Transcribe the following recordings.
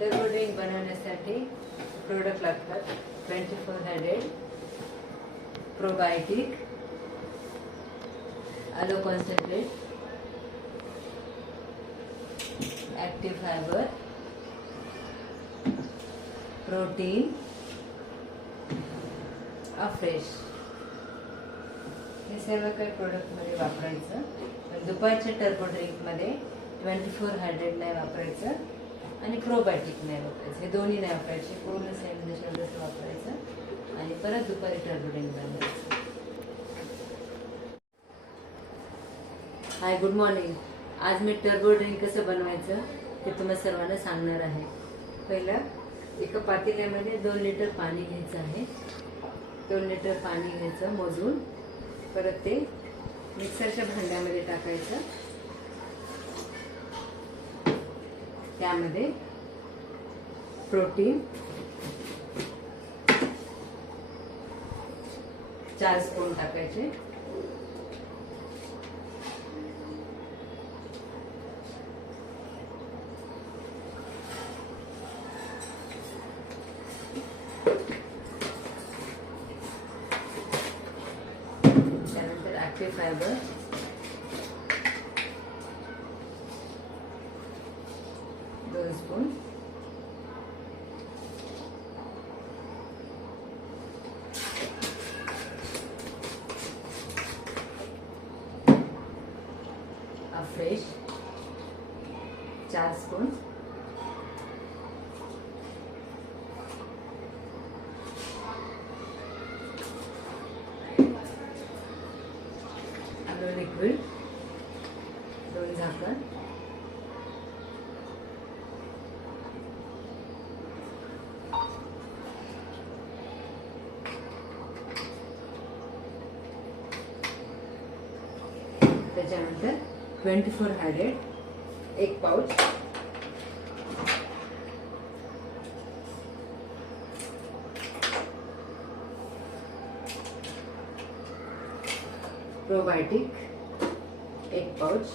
Turbo drink बनवण्यासाठी product लागतात 24 हॅडेड, probiotic, aloe concentrate, active fibre, protein, fresh. हे सर्व काही प्रोडक्टमध्ये वापरायचं. पण दुपारच्या टर्बो ड्रिंकमध्ये 24 हॅडेड नाही वापरायचं आणि प्रोबायोटिक नाही वापरायचं. हे दोन्ही नाही वापरायचे. पूर्ण सेम जसं वापरायचं आणि परत दुपारी टर्बो ड्रिंक बनवायचं. हाय, गुड मॉर्निंग. आज मी टर्बो ड्रिंक कसं बनवायचं ते तुम्हाला सर्वांना सांगणार आहे. पहिलं एका पातेल्यामध्ये 2 लिटर पाणी घ्यायचं आहे. 2 लिटर पाणी घ्यायचं मोजून. परत ते मिक्सरच्या भांड्यामध्ये टाकायचं. त्यामध्ये प्रोटीन 4 स्पून टाकायचे. त्यानंतर active fibre 2 spoon, fresh 4 spoon, liquid 2 झाकण, त्याच्यानंतर 24 हॅडेड 1 पाउच, प्रोबायोटिक 1 पाउच,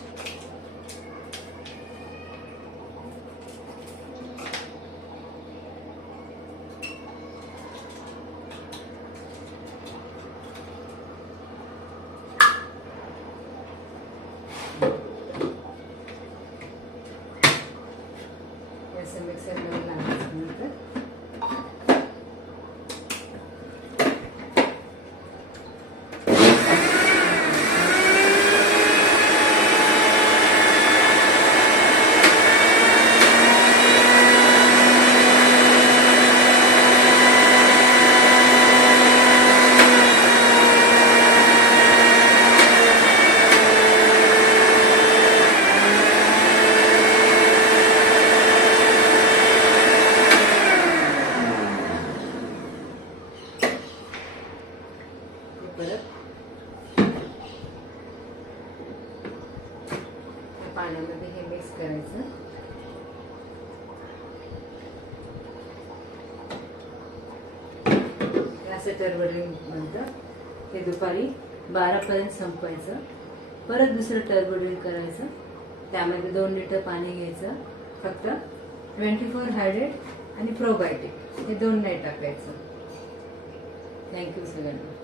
असं मिक्सरमध्ये लावायचं. पाण्यामध्ये हे मिक्स करायचं. असं टर्बो ड्रिंक बनतं. हे दुपारी 12 पर्यंत संपवायचं. परत दुसरं टर्बो ड्रिंक करायचं. त्यामध्ये 2 लिटर पाणी घ्यायचं. फक्त 24 हॅडेड आणि प्रोबायोटिक हे 2 नाही टाकायचं. थँक्यू सगळ्यांना.